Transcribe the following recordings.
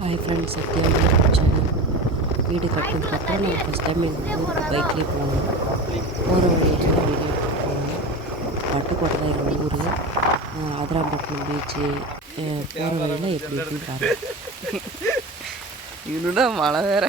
Hi friends Sathya YouTube channel வீடு கட்டினதுக்கப்புறம் நான் ஃபஸ்ட் டைம் எங்கள் ஊருக்கு பைக்லேயே போனோம். போகிற வழியெல்லாம் வீடியோ போனோம். பட்டுக்கோட்டை தான் எங்கள் ஊர் அதிராம்பட்டினம் பீச்சு போகிற வழியில் எப்படி இருக்குன்னு பாருங்கள் இன்னும் மழை வேறு.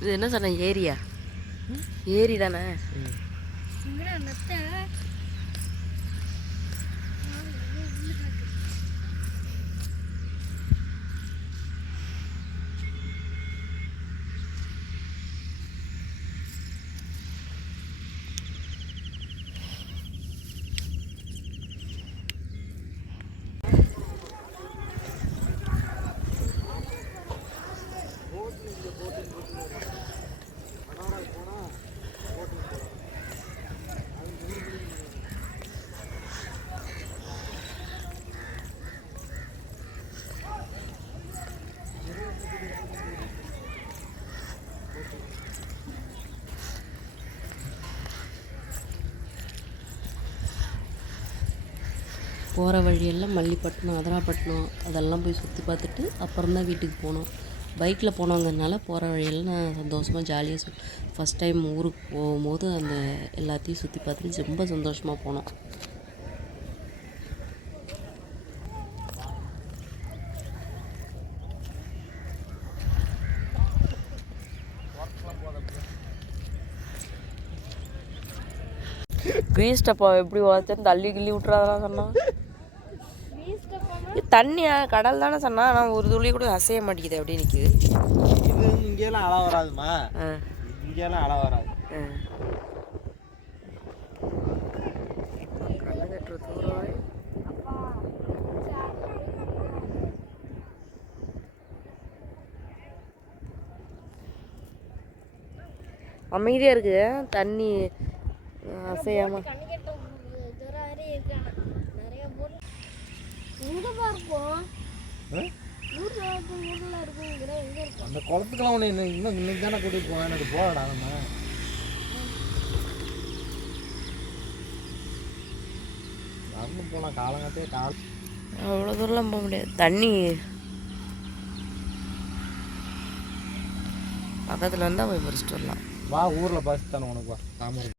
இது என்ன சொன்ன ஏரியா? ஏரி தானே போகிற வழியெல்லாம் மல்லிப்பட்டினம் அதனாப்பட்டினம் அதெல்லாம் போய் சுற்றி பார்த்துட்டு அப்புறம் தான் வீட்டுக்கு போனோம். பைக்கில் போனோங்கிறதுனால போகிற வழியெல்லாம் நான் சந்தோஷமாக ஜாலியாக சு ஃபஸ்ட் டைம் ஊருக்கு போகும்போது அந்த எல்லாத்தையும் சுற்றி பார்த்துட்டு ரொம்ப சந்தோஷமாக போனோம். கிரீஸ் டப்பா எப்படி உழைச்சேன்னு தள்ளி கிள்ளி விட்றாதான் சொன்னான் இது தண்ணியா கடல் தானே சொன்னா ஆனால் ஒரு துளி கூட அசைய மாட்டேங்குது அப்படியே நிற்குது இது இங்கெல்லாம் அலை வராதுமா? ஆ. இங்கெல்லாம் அலை வராது. அமைதியாக இருக்குது தண்ணி அசையாம. அந்த குளத்துக்கெல்லாம் ஒன்று இன்னும் இன்னும் இன்னைக்கு தானே கூட்டிகிட்டு போவேன். எனக்கு போகடா நம்ம. நடந்து போகலாம் காலங்காத்தே கால். அவ்வளோ தூரம்லாம் போக முடியாது. தண்ணி. பக்கத்தில் இருந்தால் போய் பறிச்சிட்டு வரலாம் வா ஊரில் பஸ் தானே உனக்கு வா. தாமரை